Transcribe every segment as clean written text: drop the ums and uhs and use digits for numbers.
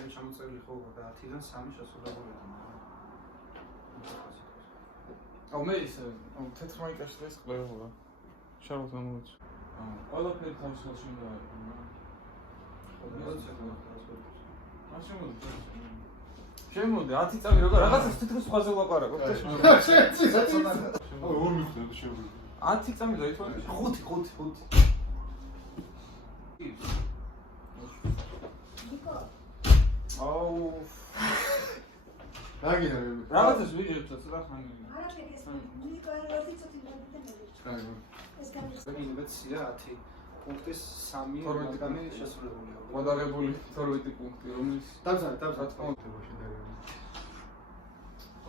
არის ჩამოწერილი ხო 10-დან 3 შესრულებული და აუ მე ის თეთრ მაიკაში ეს ყველა შარლ გამოიწვია. ყველაფერი თავის ხელში უნდა შემოდი 10 წამი როგორ რაღაცას თითქოს სხვაზე ვლაპარაკობ და აუ ვერ მიხდები შემოდი 10 წამი დაითვალე 5 აუ რაგინა რაღაცას ვიჯებთ ცოტა ხანი არაფერი ეს ნიკო ერთი წუთი მოდით და მოვიდა 10 პუნქტის 3 მათგანი შესრულებულია. მოდარებული 12 პუნქტი რომელიც დავზარდ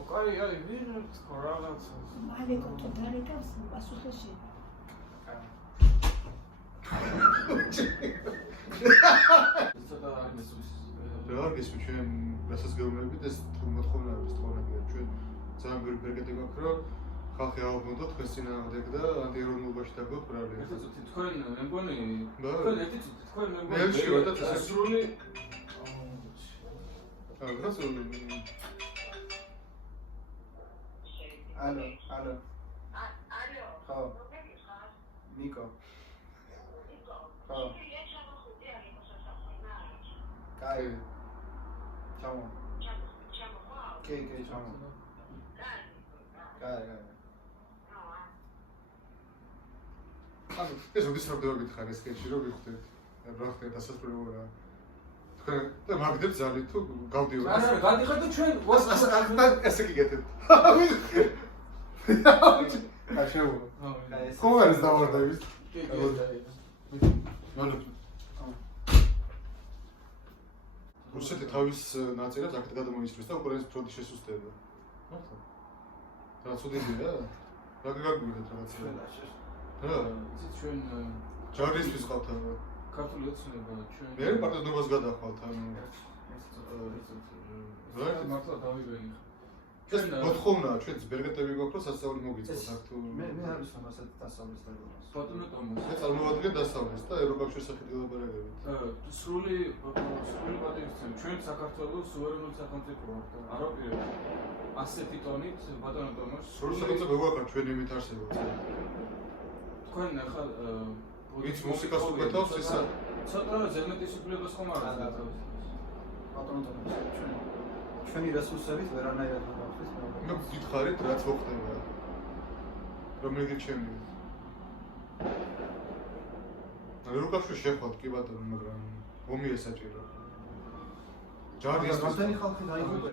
ოკაი არის ვიჯებთ რაღაცას მალე კოტო დარეკავს პასუხში ცოტა არ მესურის რა გესმის ჩვენ რასაც გეუბნებით ეს მოთხოვნა არის თხოვნა ჩვენ ძალიან ბერგეტი გვაქვს რომ ხალხი აუგმოთ თქვენს წინააღმდეგ და ანტიეროვნულობაში დაგვაქვს პრობლემა. თქვენ მე მგონი თქვენ ერთი წუთი თქვენ მე მგონი მე შევარ და დასრული ალო ალო. ხო ნიკო ხო კაი ჩამო კი ჩამო კაი ეს ოდესმე დავგითხარ ეს კეთში რომ ვიხდეთ რა ხდება დასასრულო რა თქვენ და მაგდებ ძალით თუ გავდივარ არა გადიხარ და ჩვენ ესე გიგეთეთ აშეო კაი ხო არის დავარდების კი მანო რუსეთი თავის ნაწილებს აქეთ გადამოისვრის და უკრაინის ფრონტი შესუსტება მართლა რა ცუდია რა გაგვიგეთ რაღაცა რა იცით ჩვენ ჯარისთვის ყავთ ქართული ოცნება ჩვენ მე პარტიზანობას გადახვალთ ანუ რა მართლა დავიგენი ეს მოთხოვნაა ჩვენც ბერგეტები გვაქვს რომ სასწაული მოგიწყოთ აქ თუ მე არ ვიცი მასეთ დასავლეს დაგონოს ბატონო ტომას მე წარმოვადგენ დასავლეს და ევროკავშირის სახით ელაპარაკებით სრული პატრიოტიზმი ჩვენ საქართველოს სუვერენული სახელმწიფო ვართ და არაპირებ ასეთი ტონით ბატონო ტომას სრული სახელმწიფო ვართ ჩვენ იმით არსებობს თქვენ ახლა ვინც მუსიკას უკეთავს ისა ცოტა ზემეთის უფლებას ხომ არ აქვს ბატონო ტომას ჩვენი რესურსებით ვერანაირად მოგვახდეს მე გითხარით რაც მოხდება რომელი ჩემი ევროკავშირში შეხვდით კი ბატონო მაგრამ ომი ესაჭირო ჯარი ხალხი დაიღუპა